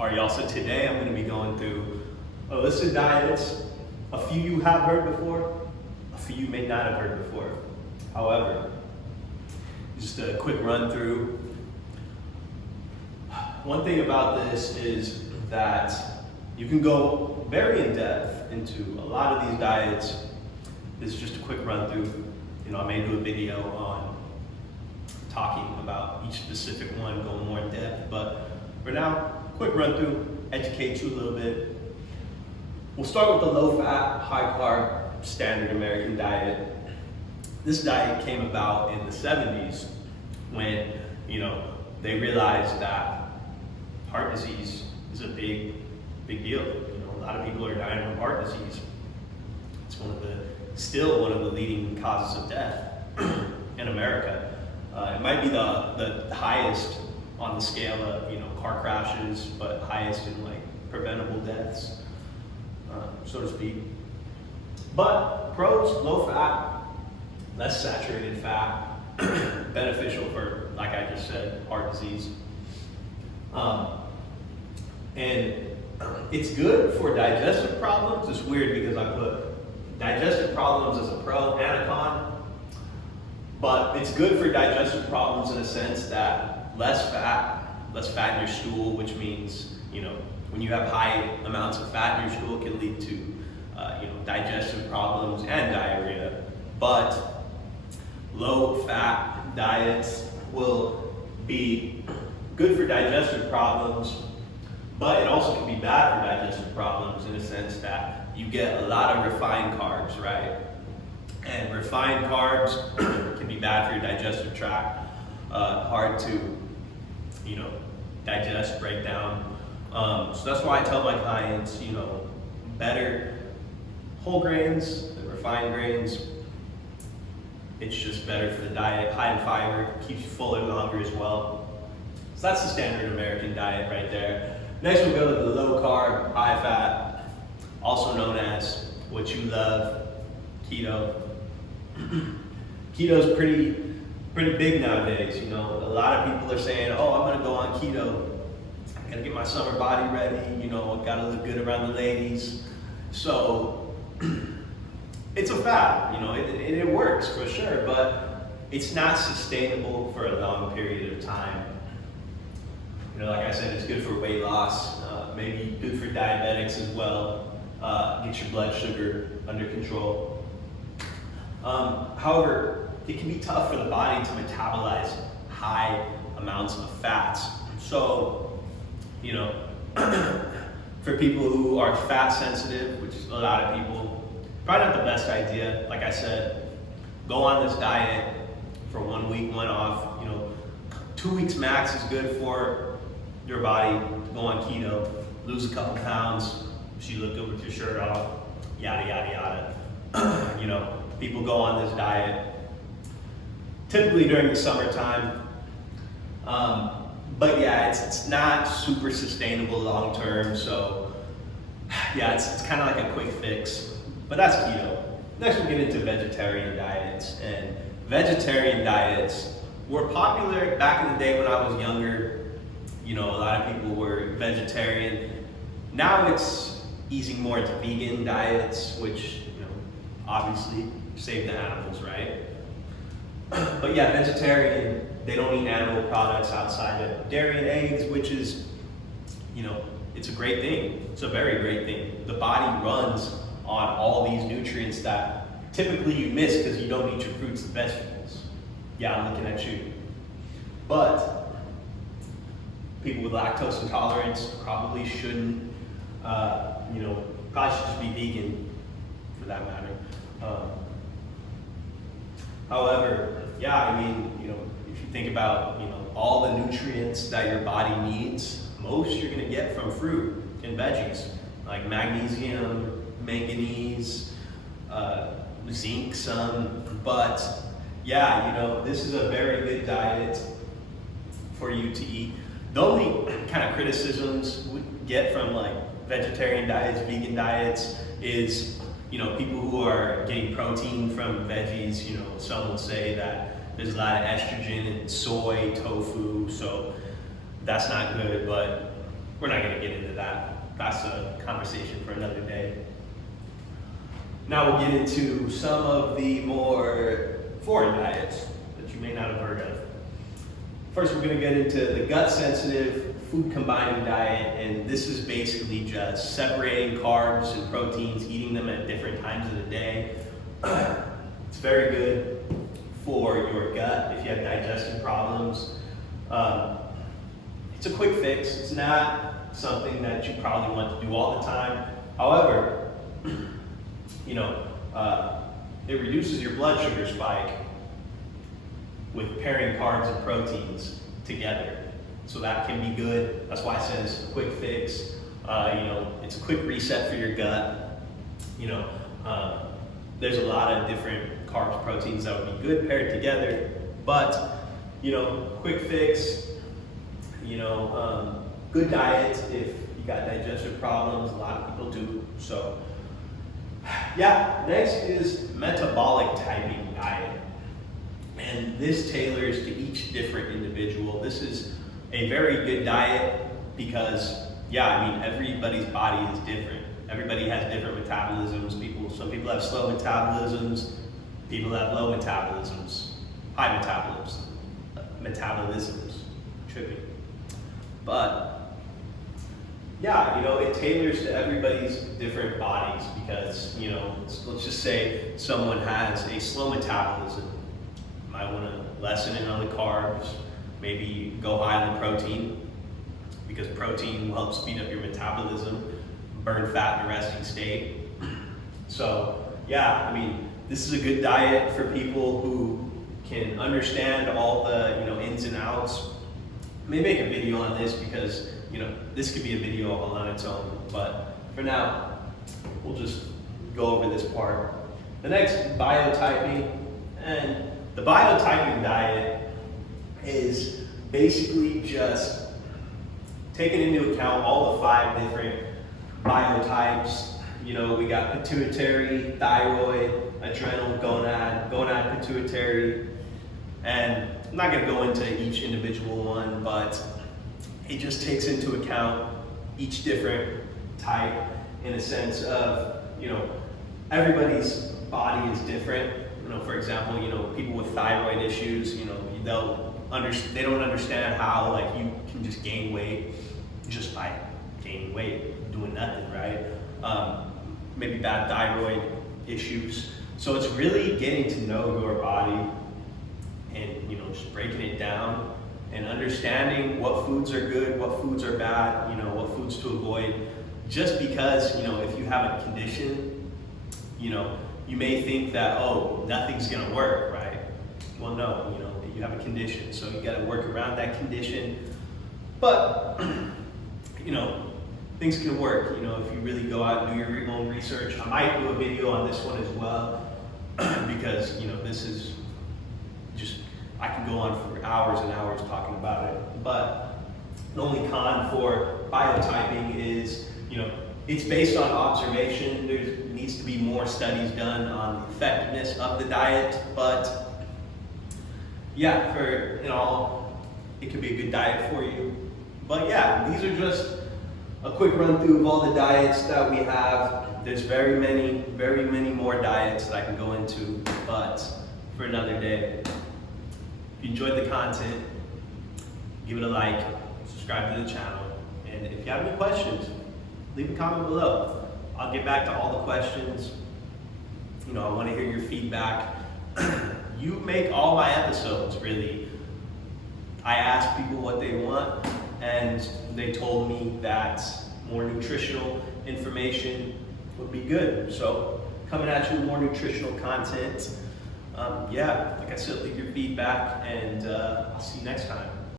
Alright y'all, so today I'm going to be going through a list of diets. A few you have heard before, a few you may not have heard before. However, just a quick run through. One thing about this is that you can go very in depth into a lot of these diets. This is just a quick run through. I may do a video on talking about each specific one, going more in depth, but for now, quick run through, educate you a little bit. We'll start with the low fat, high carb, standard American diet. This diet came about in the 70s when, they realized that heart disease is a big deal. A lot of people are dying from heart disease. It's still one of the leading causes of death in America. It might be the highest on the scale of car crashes, but highest in preventable deaths, so to speak. But pros: low fat, less saturated fat, beneficial for, like I just said, heart disease. And it's good for digestive problems. It's weird because I put digestive problems as a pro and a con, but it's good for digestive problems in a sense that less fat in your stool, which means, when you have high amounts of fat in your stool, it can lead to, digestive problems and diarrhea. But low fat diets will be good for digestive problems, but it also can be bad for digestive problems in a sense that you get a lot of refined carbs, right? And refined carbs can be bad for your digestive tract, hard to, digest, break down. So that's why I tell my clients, better whole grains than refined grains. It's just better for the diet. High in fiber, keeps you fuller longer as well. So that's the standard American diet right there. Next we'll go to the low carb, high fat, also known as what you love, keto. Keto's pretty big nowadays. A lot of people are saying, oh, I'm gonna go on keto. I gotta get my summer body ready, gotta look good around the ladies. So it's a fad, it works for sure, but it's not sustainable for a long period of time. Like I said, it's good for weight loss, maybe good for diabetics as well. Get your blood sugar under control. However, it can be tough for the body to metabolize high amounts of fats. So, for people who are fat sensitive, which is a lot of people, probably not the best idea. Like I said, go on this diet for 1 week, one off. 2 weeks max is good for your body to go on keto, lose a couple pounds, so you look good with your shirt off, yada, yada, yada. People go on this diet typically during the summertime. But yeah, it's not super sustainable long term, so yeah, it's kind of like a quick fix, but that's keto. Next we'll get into vegetarian diets, and vegetarian diets were popular back in the day when I was younger. A lot of people were vegetarian. Now it's easing more into vegan diets, which, obviously save the animals, right? But yeah, vegetarian, they don't eat animal products outside of dairy and eggs, which is, it's a great thing. It's a very great thing. The body runs on all these nutrients that typically you miss because you don't eat your fruits and vegetables. Yeah, I'm looking at you. But people with lactose intolerance probably shouldn't, probably should just be vegan for that matter. However, yeah, if you think about, all the nutrients that your body needs, most you're gonna get from fruit and veggies, like magnesium, manganese, zinc some, but yeah, this is a very good diet for you to eat. The only kind of criticisms we get from vegetarian diets, vegan diets is, people who are getting protein from veggies, some will say that there's a lot of estrogen in soy, tofu, so that's not good, but we're not gonna get that's a conversation for another day. Now we'll get into some of the more foreign diets that you may not have heard of. First, we're going to get into the gut-sensitive, food-combining diet, and this is basically just separating carbs and proteins, eating them at different times of the day. It's very good for your gut if you have digestive problems. It's a quick fix. It's not something that you probably want to do all the time. However, it reduces your blood sugar spike with pairing carbs and proteins together. So that can be good. That's why it says quick fix. It's a quick reset for your gut. There's a lot of different carbs, proteins that would be good paired together. But, quick fix, good diet if you got digestive problems. A lot of people do. So, yeah, next is metabolic typing diet. And this tailors to each different individual. This is a very good diet because, everybody's body is different. Everybody has different metabolisms. Some people have slow metabolisms. People have low metabolisms, high metabolisms, tripping. But it tailors to everybody's different bodies because, let's just say someone has a slow metabolism. Might want to lessen it on the carbs, maybe go high on the protein because protein will help speed up your metabolism, burn fat in a resting state. So, this is a good diet for people who can understand all the, ins and outs. I may make a video on this because, this could be a video all on its own, but for now, we'll just go over this part. The next, biotyping, and the biotyping diet is basically just taking into account all the 5 different biotypes. We got pituitary, thyroid, adrenal, gonad, pituitary, and I'm not going to go into each individual one, but it just takes into account each different type in a sense of, everybody's body is different. For example, people with thyroid issues, they don't understand how you can just gain weight just by gaining weight, doing nothing, right? Maybe bad thyroid issues. So it's really getting to know your body and just breaking it down and understanding what foods are good, what foods are bad, what foods to avoid. Just because if you have a condition, you may think that, oh, nothing's gonna work, right? Well, no, you have a condition, so you gotta work around that condition. But, things can work, if you really go out and do your own research. I might do a video on this one as well, because, this is just, I can go on for hours and hours talking about it. But the only con for biotyping is, it's based on observation. There needs to be more studies done on the effectiveness of the diet, but for it could be a good diet for you. But these are just a quick run through of all the diets that we have. There's very many more diets that I can go into, but for another day. If you enjoyed the content, give it a like, subscribe to the channel, and if you have any questions, leave a comment below. I'll get back to all the questions. I want to hear your feedback. You make all my episodes, really. I ask people what they want, and they told me that more nutritional information would be good. So, coming at you with more nutritional content. Like I said, leave your feedback, and I'll see you next time.